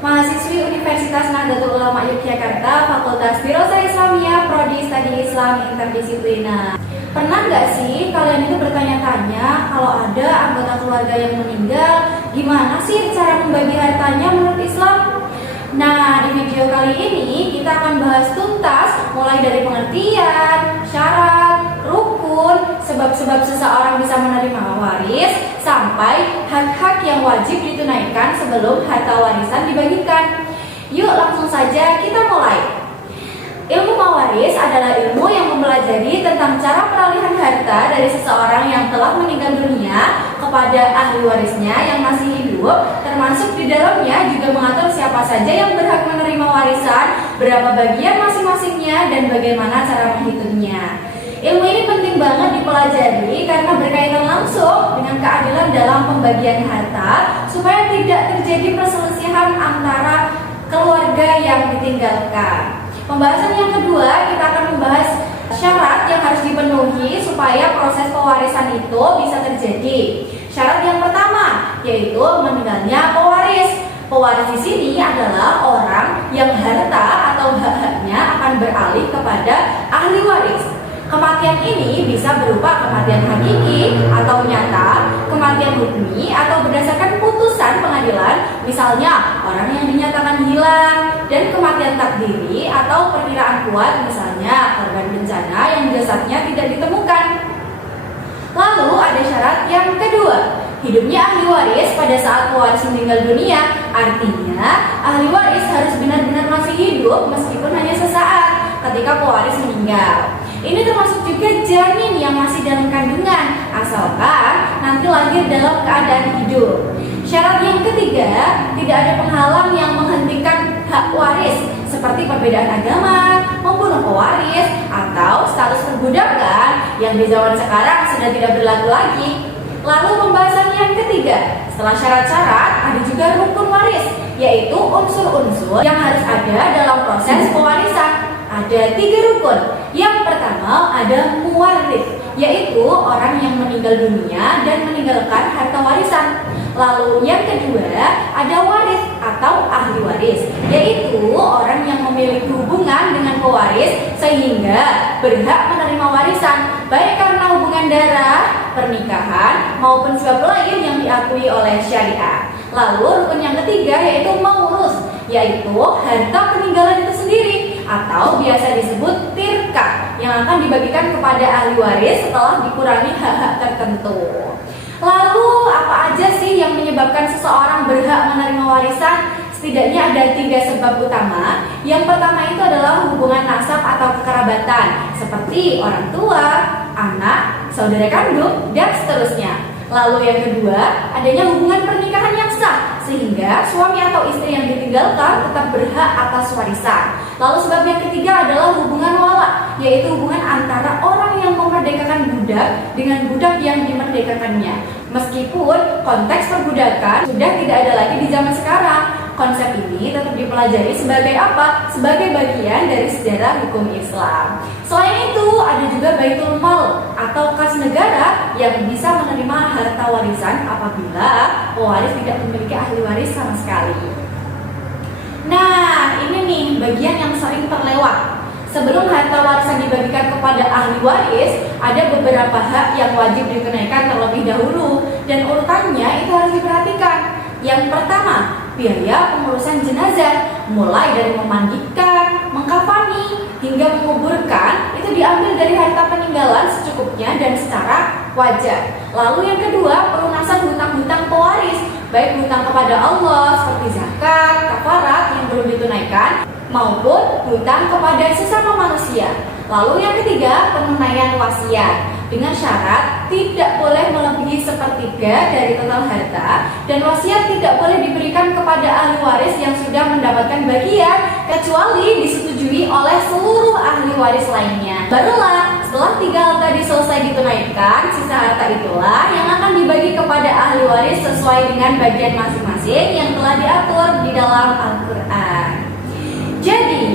mahasiswi Universitas Nahdlatul Ulama Yogyakarta, Fakultas Dirosah Islamiyah, Prodi Studi Islam Interdisipliner. Pernah nggak sih kalian itu bertanya-tanya kalau ada anggota keluarga yang meninggal, gimana sih cara membagi hartanya menurut Islam? Nah, di video kali ini kita akan bahas tuntas mulai dari pengertian, syarat, rukun, sebab-sebab seseorang bisa menerima waris, sampai hak-hak yang wajib ditunaikan sebelum harta warisan dibagikan. Yuk langsung saja kita mulai. Ilmu mawaris adalah ilmu yang mempelajari tentang cara peralihan harta dari seseorang yang telah meninggal dunia kepada ahli warisnya yang masih hidup, termasuk di dalamnya juga mengatur siapa saja yang berhak menerima warisan, berapa bagian masing-masingnya, dan bagaimana cara menghitungnya. Ilmu ini penting banget dipelajari karena berkaitan langsung dengan keadilan dalam pembagian harta supaya tidak terjadi perselisihan antara keluarga yang ditinggalkan. Pembahasan yang kedua, kita akan membahas syarat yang harus dipenuhi supaya proses pewarisan itu bisa terjadi. Syarat yang pertama yaitu meninggalnya pewaris. Pewaris di sini adalah orang yang harta atau hak-haknya akan beralih kepada ahli waris. Kematian ini bisa berupa kematian hakiki atau nyata, kematian hukmi atau berdasarkan putusan pengadilan, misalnya orang yang dinyatakan hilang, dan kematian takdiri atau perkiraan kuat, misalnya korban bencana yang jasadnya tidak ditemukan. Lalu ada syarat yang kedua, hidupnya ahli waris pada saat pewaris meninggal dunia. Artinya ahli waris harus benar-benar masih hidup meskipun hanya sesaat ketika pewaris meninggal. Ini termasuk juga janin yang masih dalam kandungan, asalkan nanti lahir dalam keadaan hidup. Syarat yang ketiga, tidak ada penghalang yang menghentikan hak waris, seperti perbedaan agama, membunuh pewaris, atau status perbudakan yang di zaman sekarang sudah tidak berlaku lagi. Lalu pembahasan yang ketiga, setelah syarat-syarat ada juga rukun waris, yaitu unsur-unsur yang harus ada dalam proses pewarisan. Ada 3 rukun. Yang pertama ada muwarith, yaitu orang yang meninggal dunia dan meninggalkan harta warisan. Lalu yang kedua ada waris atau ahli waris, yaitu orang yang memiliki hubungan dengan pewaris sehingga berhak menerima warisan, baik karena hubungan darah, pernikahan, maupun sebab lain yang diakui oleh syariat. Lalu rukun yang ketiga yaitu mawrus, yaitu harta peninggalan itu sendiri atau biasa disebut tirkah yang akan dibagikan kepada ahli waris setelah dikurangi hak-hak tertentu. Lalu apa aja sih yang menyebabkan seseorang berhak menerima warisan? Setidaknya ada 3 sebab utama. Yang pertama itu adalah hubungan nasab atau kekerabatan, seperti orang tua, anak, saudara kandung, dan seterusnya. Lalu yang kedua, adanya hubungan pernikahan yang sah, sehingga suami atau istri yang ditinggalkan tetap berhak atas warisan. Lalu sebab yang ketiga adalah hubungan wala, yaitu hubungan antara orang yang memerdekakan budak dengan budak yang dimerdekakannya. Meskipun konteks perbudakan sudah tidak ada lagi di zaman sekarang, konsep ini tetap dipelajari sebagai apa? Sebagai bagian dari sejarah hukum Islam. Selain itu, ada juga baitul mal atau kas negara yang bisa menerima harta warisan apabila pewaris tidak memiliki ahli waris sama sekali. Nah, ini nih bagian yang sering terlewat. Sebelum harta warisan dibagikan kepada ahli waris, ada beberapa hak yang wajib ditunaikan terlebih dahulu, dan urutannya itu harus diperhatikan. Yang pertama, biaya pengurusan jenazah, mulai dari memandikan, mengkafani, hingga menguburkan, itu diambil dari harta peninggalan secukupnya dan secara wajar. Lalu yang kedua, pelunasan hutang-hutang pewaris, baik hutang kepada Allah seperti zakat, kafarat yang belum ditunaikan, maupun hutang kepada sesama manusia. Lalu yang ketiga, penunaian wasiat, dengan syarat tidak boleh melebihi sepertiga dari total harta, dan wasiat tidak boleh diberikan kepada ahli waris yang sudah mendapatkan bagian kecuali disetujui oleh seluruh ahli waris lainnya. Barulah setelah 3 hal tadi selesai ditunaikan, sisa harta itulah yang akan dibagi kepada ahli waris sesuai dengan bagian masing-masing yang telah diatur di dalam Al-Quran. Jadi,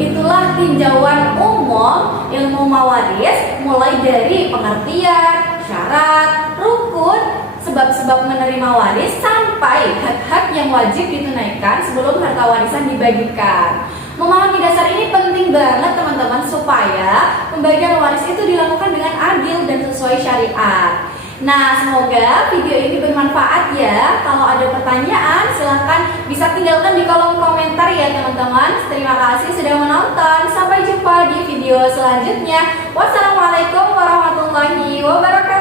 itulah tinjauan umum ilmu mawaris mulai dari pengertian, syarat, rukun, sebab-sebab menerima waris sampai hak-hak yang wajib ditunaikan sebelum harta warisan dibagikan. Memahami dasar ini penting banget teman-teman supaya pembagian waris itu dilakukan dengan adil dan sesuai syariat. Nah, semoga video ini bermanfaat ya. Kalau ada pertanyaan silahkan bisa tinggalkan di kolom komentar ya teman-teman. Terima kasih sudah menonton. Sampai jumpa di video selanjutnya. Wassalamualaikum warahmatullahi wabarakatuh.